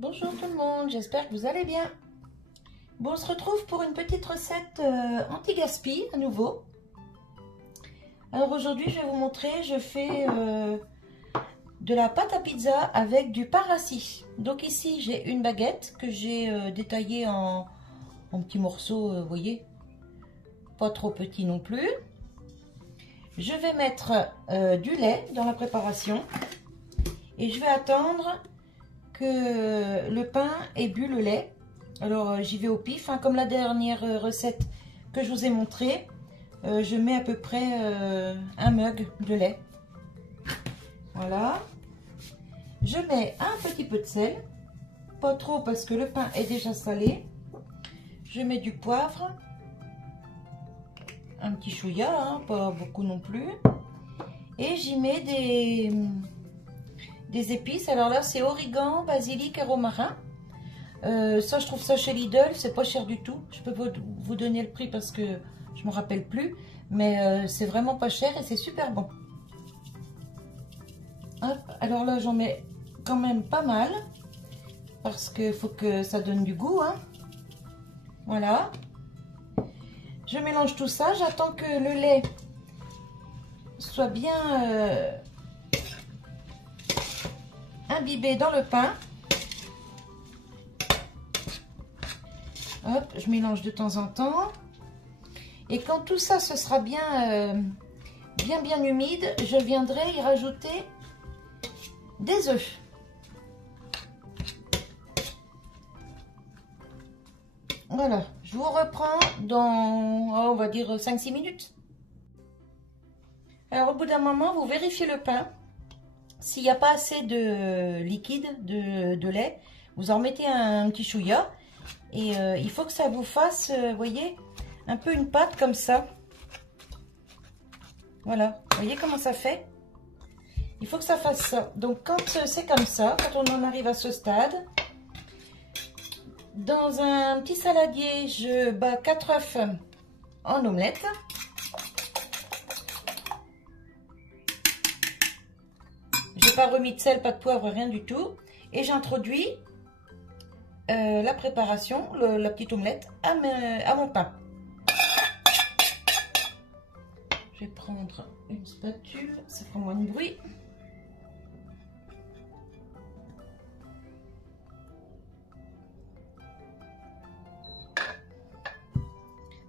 Bonjour tout le monde, j'espère que vous allez bien. Bon, on se retrouve pour une petite recette anti-gaspi à nouveau. Alors aujourd'hui, je vais vous montrer, je fais de la pâte à pizza avec du pain rassis. Donc ici, j'ai une baguette que j'ai détaillée en petits morceaux, vous voyez, pas trop petits non plus. Je vais mettre du lait dans la préparation et je vais attendre que le pain ait bu le lait. Alors j'y vais au pif, hein, comme la dernière recette que je vous ai montré. Je mets à peu près un mug de lait. Voilà. Je mets un petit peu de sel, pas trop parce que le pain est déjà salé. Je mets du poivre, un petit chouïa, hein, pas beaucoup non plus. Et j'y mets des épices. Alors là, c'est origan, basilic et romarin. Ça, je trouve ça chez Lidl, c'est pas cher du tout. Je peux vous donner le prix parce que je me rappelle plus. Mais c'est vraiment pas cher et c'est super bon. Hop, alors là, j'en mets quand même pas mal. Parce qu'il faut que ça donne du goût, hein. Voilà. Je mélange tout ça. J'attends que le lait soit bien imbibé dans le pain. Hop, je mélange de temps en temps. Et quand tout ça ce sera bien humide, je viendrai y rajouter des œufs. Voilà, je vous reprends dans, on va dire 5-6 minutes. Alors au bout d'un moment, vous vérifiez le pain. S'il n'y a pas assez de liquide, de lait, vous en mettez un petit chouïa. Et il faut que ça vous fasse, vous voyez, un peu une pâte comme ça. Voilà, vous voyez comment ça fait? Il faut que ça fasse ça. Donc quand c'est comme ça, quand on en arrive à ce stade, dans un petit saladier, je bats 4 œufs en omelette. J'ai pas remis de sel, pas de poivre, rien du tout. Et j'introduis la préparation, la petite omelette à mon pain. Je vais prendre une spatule, ça fera moins de bruit.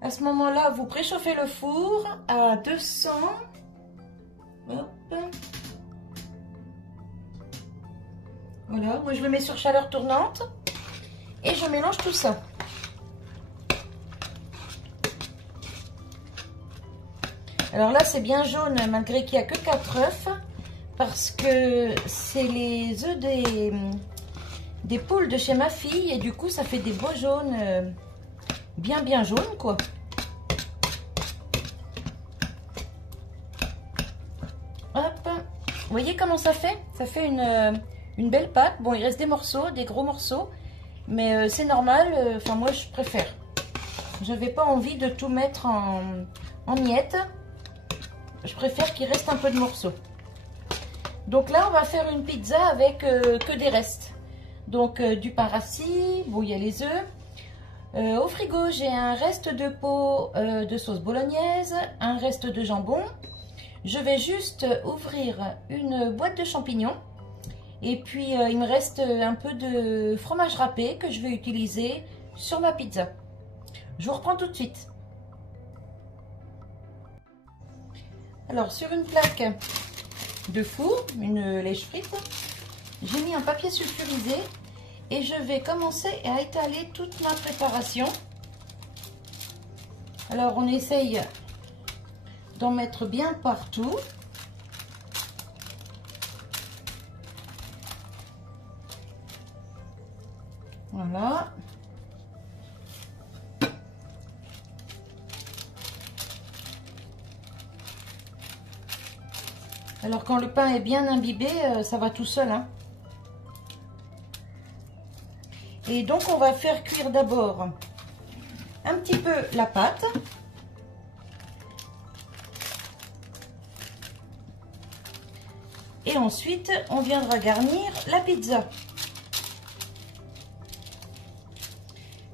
À ce moment-là, vous préchauffez le four à 200. Hop. Voilà, moi je le mets sur chaleur tournante et je mélange tout ça. Alors là, c'est bien jaune malgré qu'il n'y a que 4 œufs parce que c'est les œufs des poules de chez ma fille et du coup, ça fait des beaux jaunes, bien jaunes quoi. Hop, vous voyez comment ça fait? Ça fait une belle pâte. Bon, il reste des morceaux, des gros morceaux, mais c'est normal. Enfin, moi, je préfère. Je n'avais pas envie de tout mettre en miettes. Je préfère qu'il reste un peu de morceaux. Donc là, on va faire une pizza avec que des restes. Donc, du pain rassis. Bon, il y a les œufs. Au frigo, j'ai un reste de pot de sauce bolognaise, un reste de jambon. Je vais juste ouvrir une boîte de champignons. Et puis, il me reste un peu de fromage râpé que je vais utiliser sur ma pizza. Je vous reprends tout de suite. Alors, sur une plaque de four, une lèche frite, j'ai mis un papier sulfurisé et je vais commencer à étaler toute ma préparation. Alors, on essaye d'en mettre bien partout. Voilà. Alors quand le pain est bien imbibé, ça va tout seul, hein. Et donc on va faire cuire d'abord un petit peu la pâte. Et ensuite, on viendra garnir la pizza.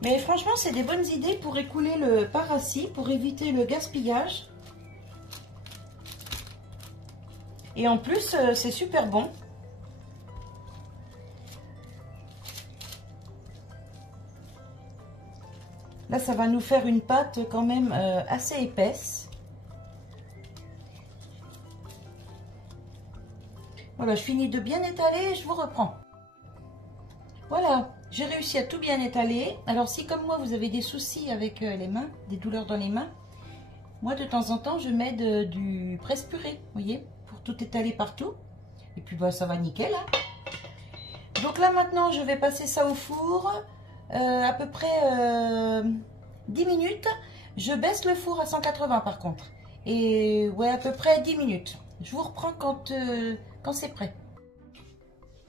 Mais franchement, c'est des bonnes idées pour écouler le pain rassis, pour éviter le gaspillage. Et en plus, c'est super bon. Là, ça va nous faire une pâte quand même assez épaisse. Voilà, je finis de bien étaler et je vous reprends. Voilà, j'ai réussi à tout bien étaler. Alors si comme moi, vous avez des soucis avec les mains, des douleurs dans les mains, moi de temps en temps, je mets du presse-purée, vous voyez, pour tout étaler partout. Et puis bah, ça va nickel. Hein. Donc là maintenant, je vais passer ça au four. À peu près 10 minutes. Je baisse le four à 180 par contre. Et ouais, à peu près 10 minutes. Je vous reprends quand c'est prêt.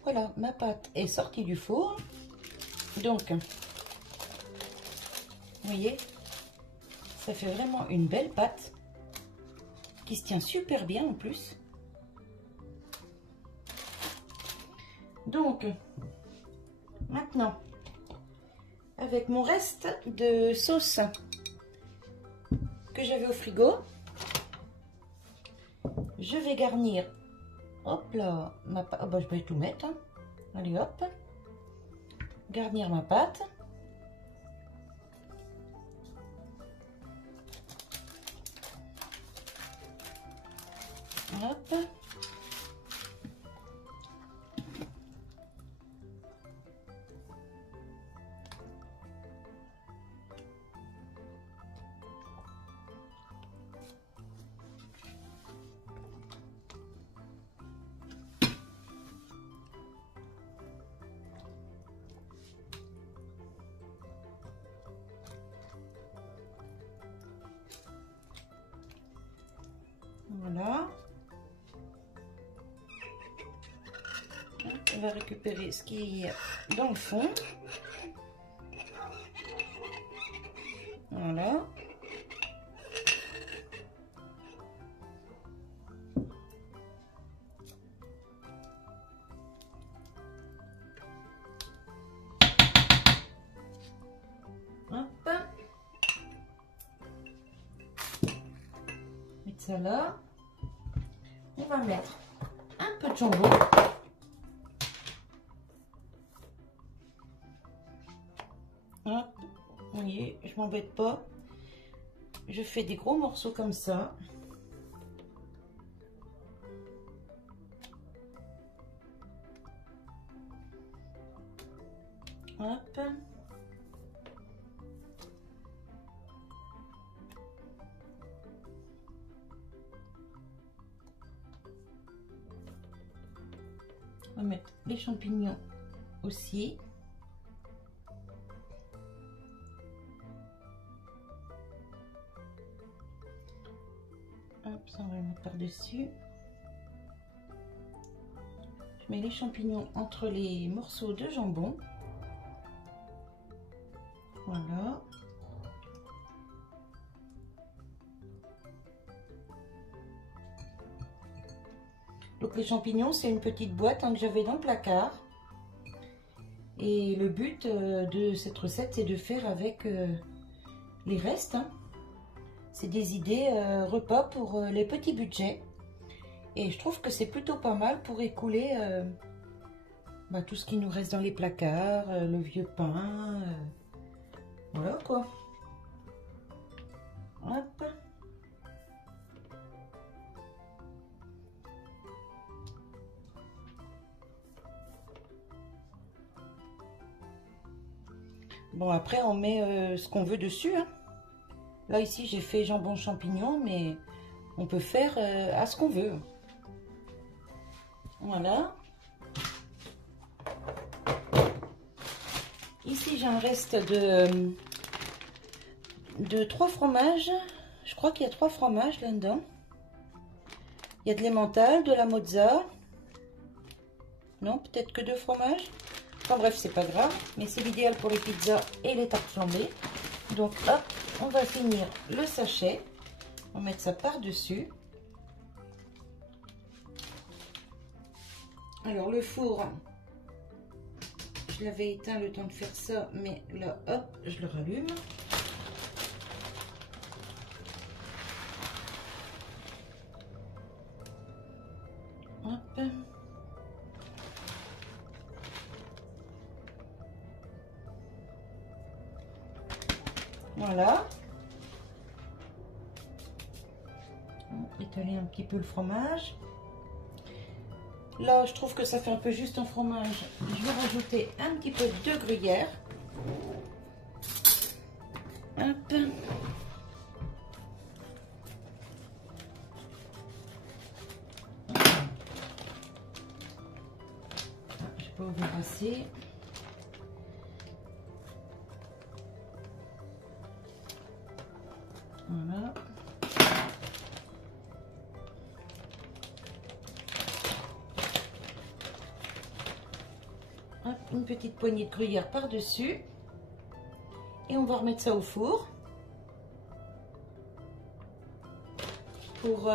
Voilà, ma pâte est sortie du four. Donc, vous voyez, ça fait vraiment une belle pâte qui se tient super bien en plus. Donc, maintenant, avec mon reste de sauce que j'avais au frigo, je vais garnir, hop là, ma pâte, oh bah, je vais tout mettre, hein. Allez hop, garnir ma pâte. Hop. Voilà. On va récupérer ce qui est dans le fond. Voilà. Hop. Mettre ça là. On va mettre un peu de jambon. Hop. Vous voyez, je m'embête pas. Je fais des gros morceaux comme ça. Hop. On va mettre les champignons aussi. Hop, ça on va le mettre par-dessus. Je mets les champignons entre les morceaux de jambon. Voilà. Donc les champignons, c'est une petite boîte hein, que j'avais dans le placard. Et le but de cette recette, c'est de faire avec les restes. Hein. C'est des idées repas pour les petits budgets. Et je trouve que c'est plutôt pas mal pour écouler tout ce qui nous reste dans les placards, le vieux pain. Voilà quoi. Hop. Bon, après, on met ce qu'on veut dessus. Hein. Là, ici, j'ai fait jambon champignon, mais on peut faire à ce qu'on veut. Voilà. Ici, j'ai un reste de 3 fromages. Je crois qu'il y a 3 fromages là-dedans. Il y a de l'emmental, de la mozza. Non, peut-être que 2 fromages. Enfin bref, c'est pas grave, mais c'est l'idéal pour les pizzas et les tartes flambées. Donc hop, on va finir le sachet. On va mettre ça par-dessus. Alors le four, je l'avais éteint le temps de faire ça, mais là, hop, je le rallume. Hop. Voilà. Étaler un petit peu le fromage. Là, je trouve que ça fait un peu juste en fromage. Je vais rajouter un petit peu de gruyère. Hop. Je vais pas ouvrir assez. Voilà. Une petite poignée de gruyère par-dessus. Et on va remettre ça au four. Pour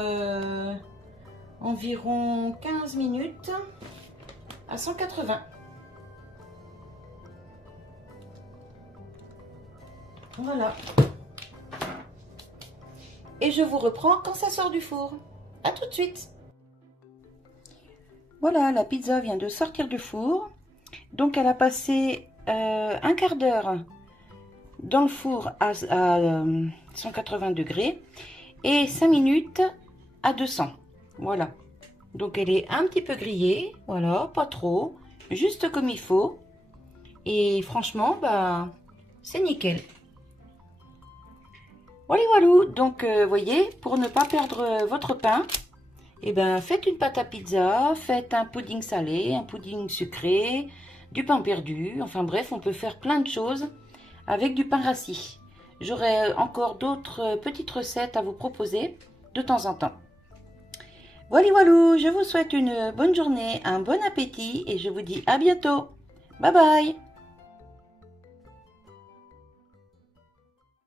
environ 15 minutes à 180. Voilà. Et je vous reprends quand ça sort du four. À tout de suite. Voilà, la pizza vient de sortir du four. Donc elle a passé un quart d'heure dans le four à 180 degrés et 5 minutes à 200. Voilà. Donc elle est un petit peu grillée. Voilà, pas trop. Juste comme il faut. Et franchement, bah, c'est nickel. Voilà, voilà. Donc, voyez, pour ne pas perdre votre pain, eh ben, faites une pâte à pizza, faites un pudding salé, un pudding sucré, du pain perdu. Enfin bref, on peut faire plein de choses avec du pain rassis. J'aurai encore d'autres petites recettes à vous proposer de temps en temps. Voilà, voilà. Je vous souhaite une bonne journée, un bon appétit et je vous dis à bientôt. Bye bye.